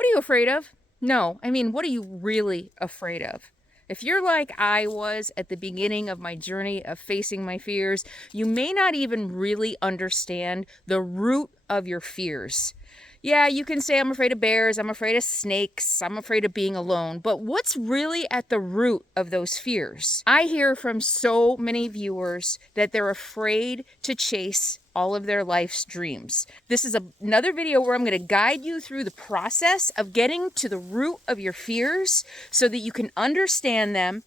What are you afraid of? No, I mean, what are you really afraid of? If you're like I was at the beginning of my journey of facing my fears, you may not even really understand the root of your fears. Yeah, you can say I'm afraid of bears, I'm afraid of snakes, I'm afraid of being alone, but what's really at the root of those fears? I hear from so many viewers that they're afraid to chase all of their life's dreams. This is another video where I'm going to guide you through the process of getting to the root of your fears so that you can understand them,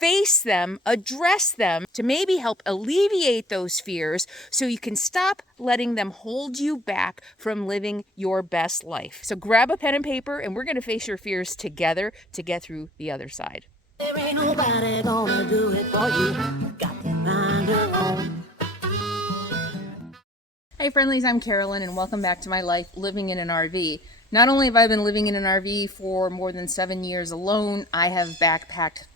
face them, address them to maybe help alleviate those fears so you can stop letting them hold you back from living your best life. So grab a pen and paper and we're going to face your fears together to get through the other side. There ain't nobody gonna do it for you. Got to find your own. Hey friendlies, I'm Carolyn and welcome back to my life living in an RV. Not only have I been living in an RV for more than 7 years alone, I have backpacked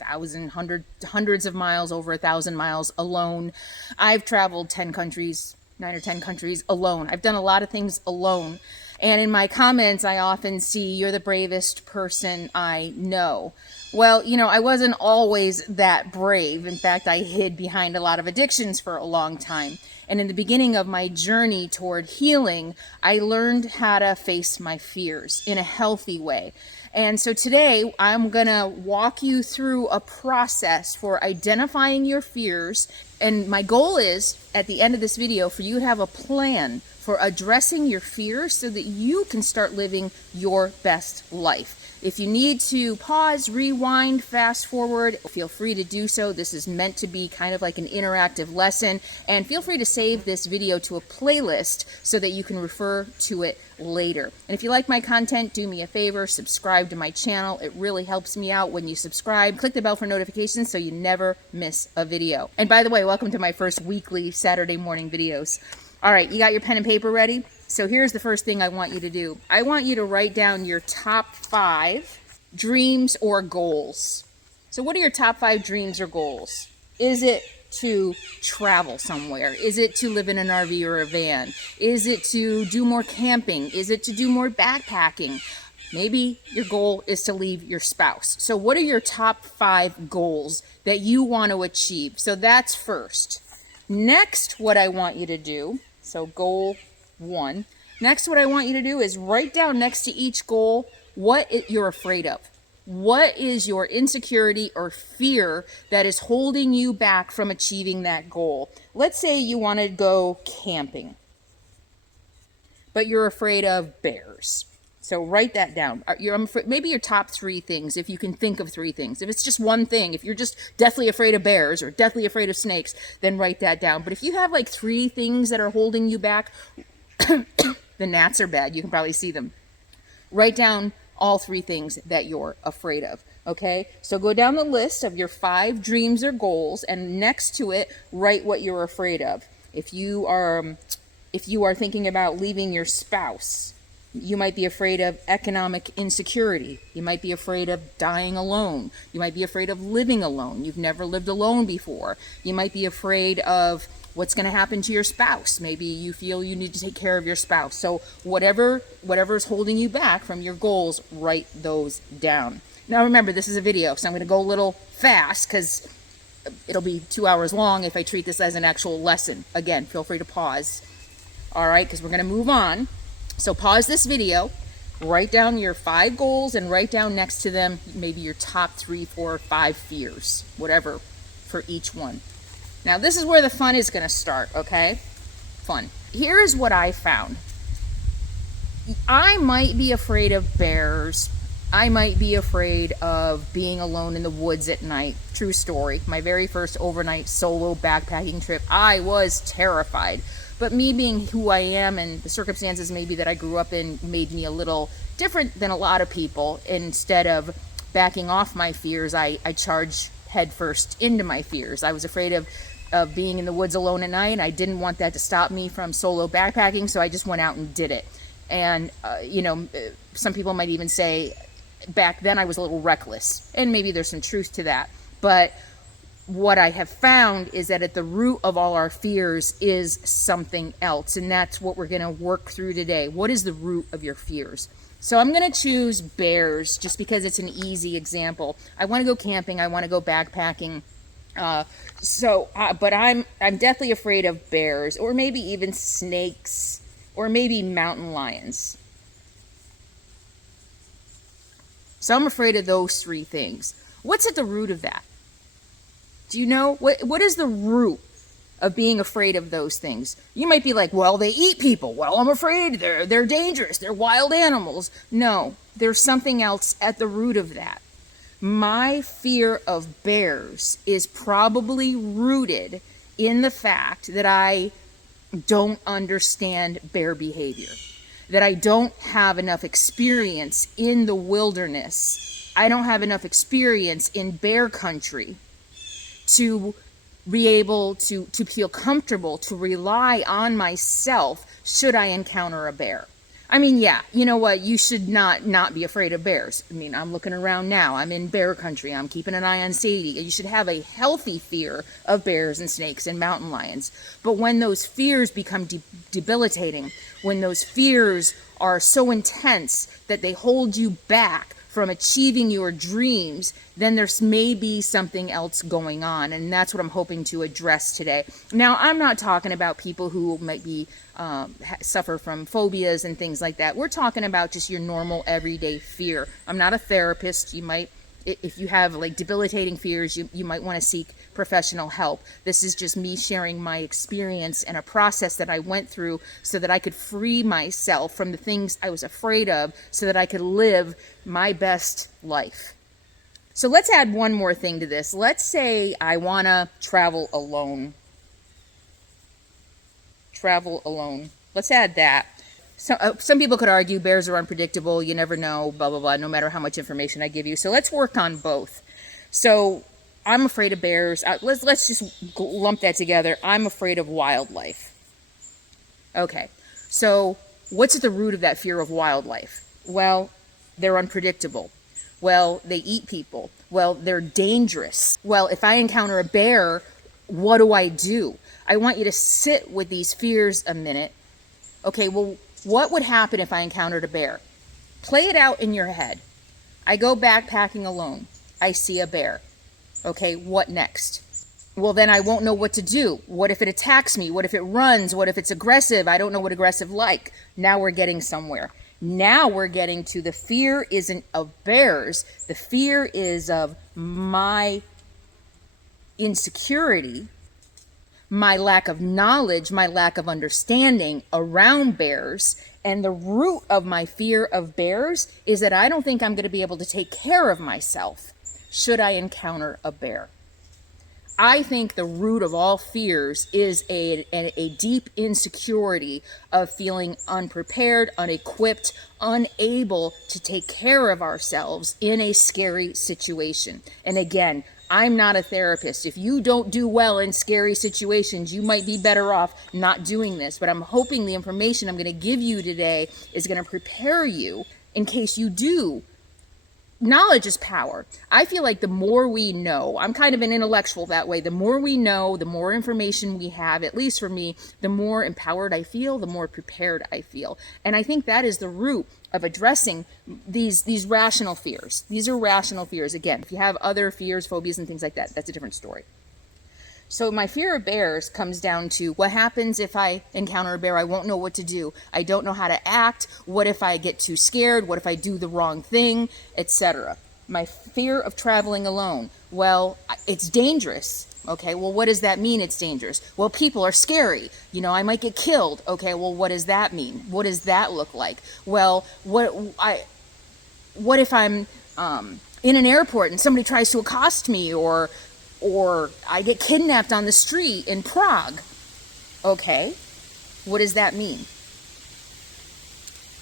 hundreds of miles, over 1,000 miles alone. I've traveled 10 countries, 9 or 10 countries alone. I've done a lot of things alone. And in my comments, I often see, "You're the bravest person I know." Well, you know, I wasn't always that brave. In fact, I hid behind a lot of addictions for a long time. And in the beginning of my journey toward healing, I learned how to face my fears in a healthy way. And so today I'm gonna walk you through a process for identifying your fears. And my goal is, at the end of this video, for you to have a plan for addressing your fears so that you can start living your best life. If you need to pause, rewind, fast forward, feel free to do so. This is meant to be kind of like an interactive lesson. And feel free to save this video to a playlist so that you can refer to it later. And if you like my content, do me a favor, subscribe to my channel. It really helps me out when you subscribe. Click the bell for notifications so you never miss a video. And by the way, welcome to my first weekly Saturday morning videos. All right, you got your pen and paper ready? So here's the first thing I want you to do. I want you to write down your top 5 dreams or goals. So what are your top 5 dreams or goals? Is it to travel somewhere? Is it to live in an RV or a van? Is it to do more camping? Is it to do more backpacking? Maybe your goal is to leave your spouse. So what are your top 5 goals that you want to achieve? So that's first. Next, what I want you to do, so goal 1. Next, what I want you to do is write down next to each goal what you're afraid of. What is your insecurity or fear that is holding you back from achieving that goal? Let's say you want to go camping, but you're afraid of bears. So write that down. Maybe your top 3 things, if you can think of 3 things. If it's just one thing, if you're just deathly afraid of bears or deathly afraid of snakes, then write that down. But if you have like 3 things that are holding you back, the gnats are bad. You can probably see them. Write down all 3 things that you're afraid of. Okay? So go down the list of your 5 dreams or goals, and next to it, write what you're afraid of. If you are thinking about leaving your spouse, you might be afraid of economic insecurity. You might be afraid of dying alone. You might be afraid of living alone. You've never lived alone before. You might be afraid of what's going to happen to your spouse. Maybe you feel you need to take care of your spouse. So whatever is holding you back from your goals, write those down. Now remember, this is a video, so I'm going to go a little fast because it'll be 2 hours long if I treat this as an actual lesson. Again, feel free to pause. All right, because we're going to move on. So pause this video, write down your 5 goals, and write down next to them maybe your top 3, 4, 5 fears, whatever, for each one. Now this is where the fun is going to start, okay? Fun. Here is what I found. I might be afraid of bears. I might be afraid of being alone in the woods at night. True story. My very first overnight solo backpacking trip, I was terrified. But me being who I am and the circumstances maybe that I grew up in made me a little different than a lot of people. Instead of backing off my fears, I charged headfirst into my fears. I was afraid of being in the woods alone at night. I didn't want that to stop me from solo backpacking, so I just went out and did it. And, some people might even say back then I was a little reckless. And maybe there's some truth to that. But what I have found is that at the root of all our fears is something else. And that's what we're going to work through today. What is the root of your fears? So I'm going to choose bears just because it's an easy example. I want to go camping. I want to go backpacking. But I'm definitely afraid of bears, or maybe even snakes, or maybe mountain lions. So I'm afraid of those three things. What's at the root of that? Do you know? What is the root of being afraid of those things? You might be like, well, they eat people. Well, I'm afraid they're dangerous. They're wild animals. No, there's something else at the root of that. My fear of bears is probably rooted in the fact that I don't understand bear behavior, that I don't have enough experience in the wilderness. I don't have enough experience in bear country to be able to feel comfortable, to rely on myself should I encounter a bear. I mean, yeah, you know what? You should not be afraid of bears. I mean, I'm looking around now. I'm in bear country. I'm keeping an eye on Sadie. You should have a healthy fear of bears and snakes and mountain lions. But when those fears become debilitating, when those fears are so intense that they hold you back from achieving your dreams, then there's maybe something else going on. And that's what I'm hoping to address today. Now, I'm not talking about people who might be suffer from phobias and things like that. We're talking about just your normal everyday fear. I'm not a therapist. You might, if you have like debilitating fears, you might want to seek professional help. This is just me sharing my experience and a process that I went through so that I could free myself from the things I was afraid of so that I could live my best life. So let's add one more thing to this. Let's say I want to travel alone. Let's add that. So, some people could argue bears are unpredictable. You never know, blah, blah, blah, no matter how much information I give you. So let's work on both. So I'm afraid of bears. Let's just lump that together. I'm afraid of wildlife. Okay. So what's at the root of that fear of wildlife? Well, they're unpredictable. Well, they eat people. Well, they're dangerous. Well, if I encounter a bear, what do? I want you to sit with these fears a minute. Okay, well, what would happen if I encountered a bear? Play it out in your head. I go backpacking alone. I see a bear. Okay, what next? Well, then I won't know what to do. What if it attacks me? What if it runs? What if it's aggressive? I don't know what aggressive like. Now we're getting somewhere. Now we're getting to the fear isn't of bears. The fear is of my insecurity, my lack of knowledge, my lack of understanding around bears. And the root of my fear of bears is that I don't think I'm going to be able to take care of myself should I encounter a bear. I think the root of all fears is a deep insecurity of feeling unprepared, unequipped, unable to take care of ourselves in a scary situation. And again, I'm not a therapist. If you don't do well in scary situations, you might be better off not doing this. But I'm hoping the information I'm going to give you today is going to prepare you in case you do. Knowledge is power. I feel like the more we know, I'm kind of an intellectual that way. The more we know, the more information we have, at least for me, the more empowered I feel, the more prepared I feel. And I think that is the root of addressing these rational fears. These are rational fears. Again, if you have other fears, phobias, and things like that, that's a different story. So my fear of bears comes down to what happens if I encounter a bear. I won't know what to do. I don't know how to act. What if I get too scared? What if I do the wrong thing, etc.? My fear of traveling alone. Well, it's dangerous. Okay, well, what does that mean it's dangerous? Well, people are scary. You know, I might get killed. Okay, well, what does that mean? What does that look like? Well, what if I'm in an airport and somebody tries to accost me, or I get kidnapped on the street in Prague? Okay, what does that mean?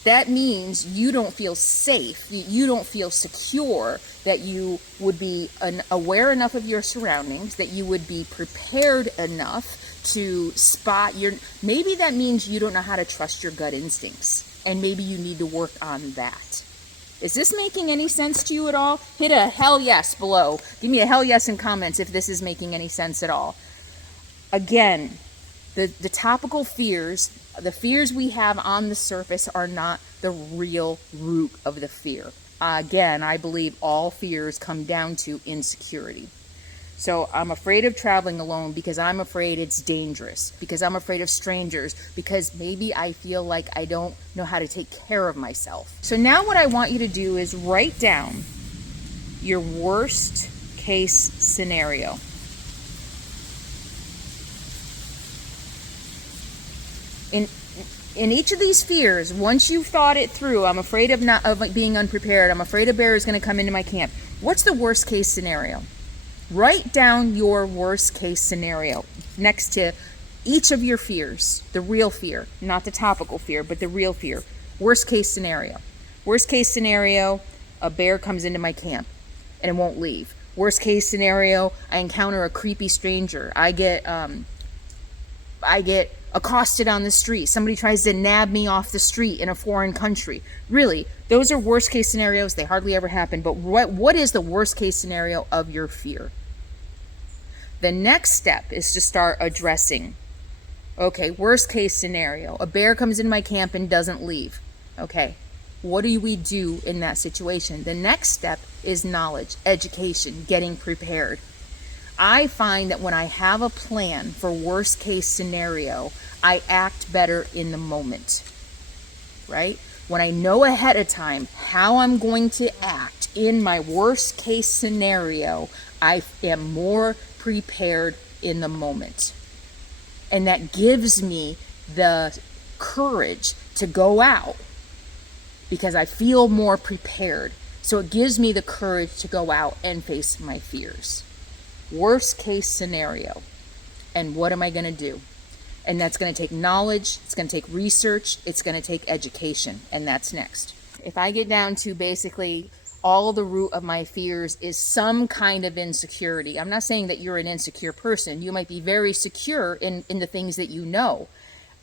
That means you don't feel safe, you don't feel secure, that you would be aware enough of your surroundings, that you would be prepared enough to spot maybe that means you don't know how to trust your gut instincts, and maybe you need to work on that. Is this making any sense to you at all? Hit a hell yes below. Give me a hell yes in comments if this is making any sense at all. Again, the topical fears, the fears we have on the surface are not the real root of the fear. Again, I believe all fears come down to insecurity. So I'm afraid of traveling alone because I'm afraid it's dangerous, because I'm afraid of strangers, because maybe I feel like I don't know how to take care of myself. So now what I want you to do is write down your worst case scenario. In each of these fears, once you've thought it through, I'm afraid of being unprepared, I'm afraid a bear is going to come into my camp. What's the worst case scenario? Write down your worst case scenario next to each of your fears, the real fear, not the topical fear, but the real fear. Worst case scenario. Worst case scenario, a bear comes into my camp and it won't leave. Worst case scenario, I encounter a creepy stranger. I get accosted on the street. Somebody tries to nab me off the street in a foreign country. Really, those are worst case scenarios. They hardly ever happen. But what is the worst case scenario of your fear? The next step is to start addressing. Okay, worst case scenario. A bear comes in my camp and doesn't leave. Okay, what do we do in that situation? The next step is knowledge, education, getting prepared. I find that when I have a plan for worst case scenario, I act better in the moment, right? When I know ahead of time how I'm going to act in my worst case scenario, I am more prepared in the moment. And that gives me the courage to go out because I feel more prepared. So it gives me the courage to go out and face my fears. Worst case scenario. And what am I going to do? And that's going to take knowledge, it's going to take research, it's going to take education, and that's next. If I get down to basically all the root of my fears is some kind of insecurity. I'm not saying that you're an insecure person. You might be very secure in the things that you know.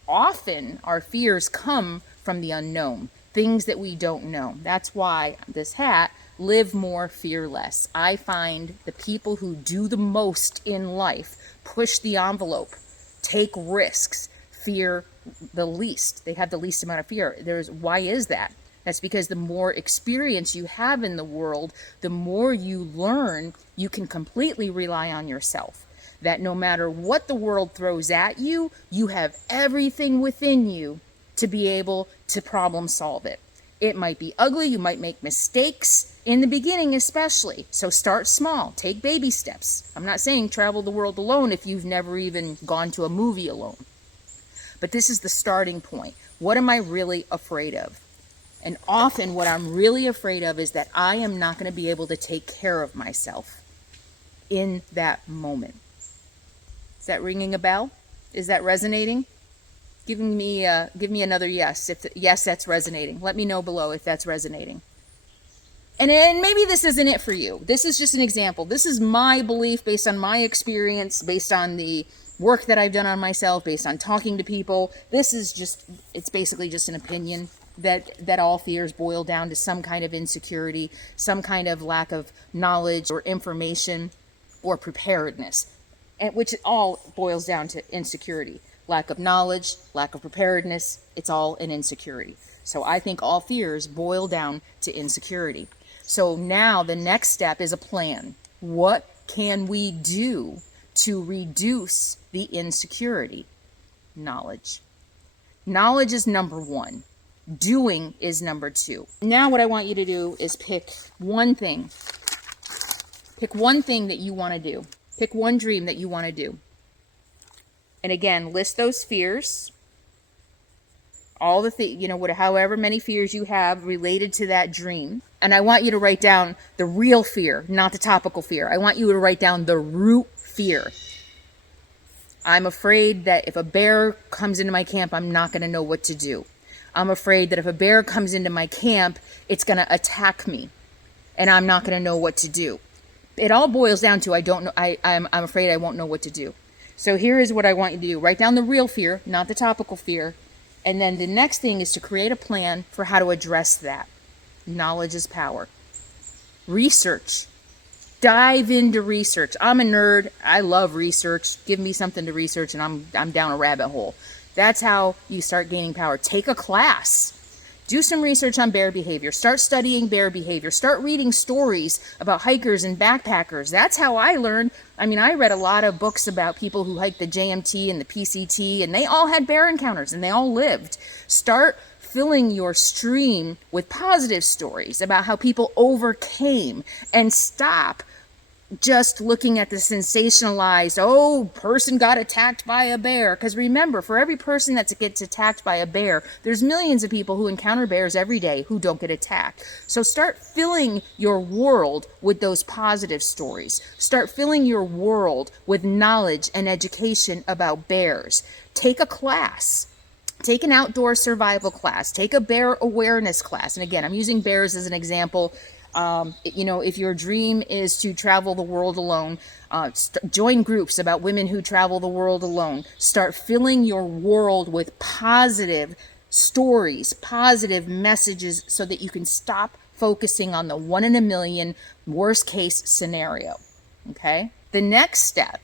Often our fears come from the unknown, things that we don't know. That's why this hat, live more fearless. I find the people who do the most in life push the envelope, take risks, fear the least. They have the least amount of fear. Why is that? That's because the more experience you have in the world, the more you learn, you can completely rely on yourself. That no matter what the world throws at you, you have everything within you to be able to problem solve it. It might be ugly, you might make mistakes in the beginning especially. So start small, take baby steps. I'm not saying travel the world alone if you've never even gone to a movie alone. But this is the starting point. What am I really afraid of? And often what I'm really afraid of is that I am not going to be able to take care of myself in that moment. Is that ringing a bell? Is that resonating? Give me another yes. Yes, that's resonating. Let me know below if that's resonating. And maybe this isn't it for you. This is just an example. This is my belief based on my experience, based on the work that I've done on myself, based on talking to people. It's basically just an opinion that all fears boil down to some kind of insecurity, some kind of lack of knowledge or information or preparedness, and which it all boils down to insecurity. Lack of knowledge, lack of preparedness, it's all an insecurity. So I think all fears boil down to insecurity. So now the next step is a plan. What can we do to reduce the insecurity? Knowledge. Knowledge is number one. Doing is number two. Now what I want you to do is pick one thing. Pick one thing that you want to do. Pick one dream that you want to do. And again, list those fears. All the however many fears you have related to that dream. And I want you to write down the real fear, not the topical fear. I want you to write down the root fear. I'm afraid that if a bear comes into my camp, I'm not going to know what to do. I'm afraid that if a bear comes into my camp, it's going to attack me, and I'm not going to know what to do. It all boils down to I'm afraid I won't know what to do. So here is what I want you to do. Write down the real fear, not the topical fear. And then the next thing is to create a plan for how to address that. Knowledge is power. Research. Dive into research. I'm a nerd. I love research. Give me something to research and I'm down a rabbit hole. That's how you start gaining power. Take a class. Do some research on bear behavior. Start studying bear behavior. Start reading stories about hikers and backpackers. That's how I learned. I mean, I read a lot of books about people who hiked the JMT and the PCT, and they all had bear encounters, and they all lived. Start filling your stream with positive stories about how people overcame, and stop just looking at the sensationalized, oh, person got attacked by a bear. Because remember, for every person that gets attacked by a bear, there's millions of people who encounter bears every day who don't get attacked. So start filling your world with those positive stories. Start filling your world with knowledge and education about bears. Take a class. Take an outdoor survival class. Take a bear awareness class. And again, I'm using bears as an example. If your dream is to travel the world alone, join groups about women who travel the world alone. Start filling your world with positive stories, positive messages, so that you can stop focusing on the 1 in a million worst case scenario. Okay? The next step,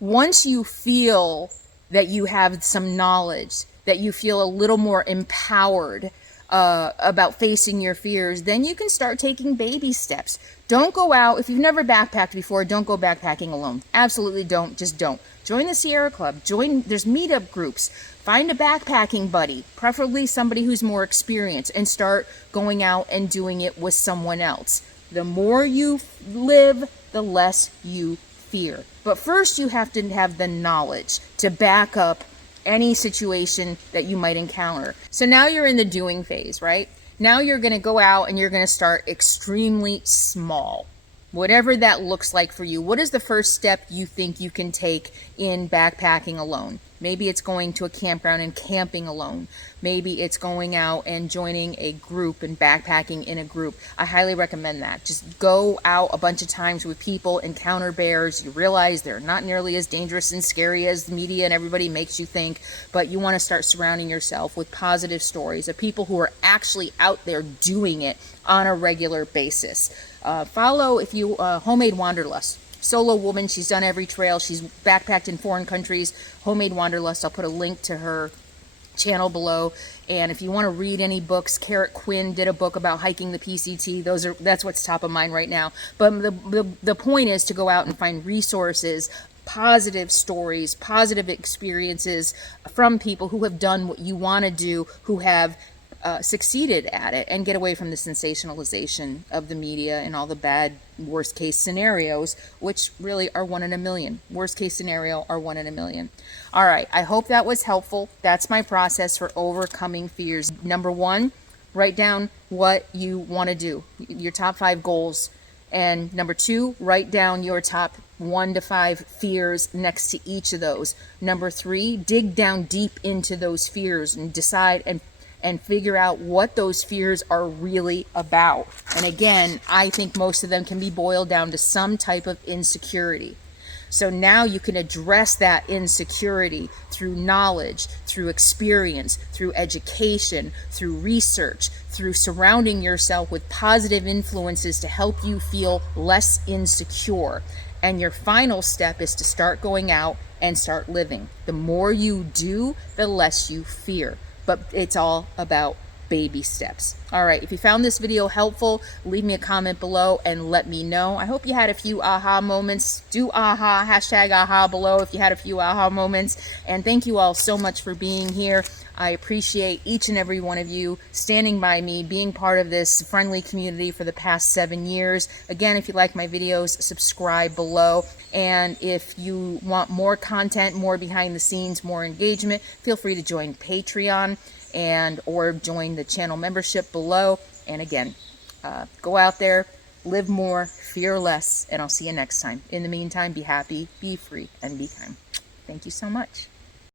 once you feel that you have some knowledge, that you feel a little more empowered about facing your fears, then you can start taking baby steps. Don't go out. If you've never backpacked before, don't go backpacking alone. Absolutely don't. Just don't. Join the Sierra Club. There's meetup groups. Find a backpacking buddy, preferably somebody who's more experienced, and start going out and doing it with someone else. The more you live, the less you fear. But first, you have to have the knowledge to back up any situation that you might encounter. So now you're in the doing phase, right? Now you're going to go out and you're going to start extremely small. Whatever that looks like for you. What is the first step you think you can take in backpacking alone? Maybe it's going to a campground and camping alone. Maybe it's going out and joining a group and backpacking in a group. I highly recommend that. Just go out a bunch of times with people, encounter bears. You realize they're not nearly as dangerous and scary as the media and everybody makes you think, but you want to start surrounding yourself with positive stories of people who are actually out there doing it on a regular basis. Follow, if you, Homemade Wanderlust. Solo woman, she's done every trail. She's backpacked in foreign countries. Homemade Wanderlust. I'll put a link to her channel below. And if you want to read any books, Carrot Quinn did a book about hiking the PCT. That's what's top of mind right now. But the point is to go out and find resources, positive stories, positive experiences from people who have done what you want to do, who have succeeded at it, and get away from the sensationalization of the media and all the bad worst case scenarios, which really are 1 in a million. Worst case scenario are 1 in a million. All right, I hope that was helpful. That's my process for overcoming fears. Number 1, write down what you want to do, your top 5 goals. And number 2, write down your top 1 to 5 fears next to each of those. Number 3, dig down deep into those fears and decide and figure out what those fears are really about. And again, I think most of them can be boiled down to some type of insecurity. So now you can address that insecurity through knowledge, through experience, through education, through research, through surrounding yourself with positive influences to help you feel less insecure. And your final step is to start going out and start living. The more you do, the less you fear. But it's all about baby steps. All right, if you found this video helpful, leave me a comment below and let me know. I hope you had a few aha moments. Do aha, hashtag aha below if you had a few aha moments. And thank you all so much for being here. I appreciate each and every one of you standing by me, being part of this friendly community for the past 7 years. Again, if you like my videos, subscribe below. And if you want more content, more behind the scenes, more engagement, feel free to join Patreon or join the channel membership below. And again, go out there, live more, fear less, and I'll see you next time. In the meantime, be happy, be free, and be kind. Thank you so much.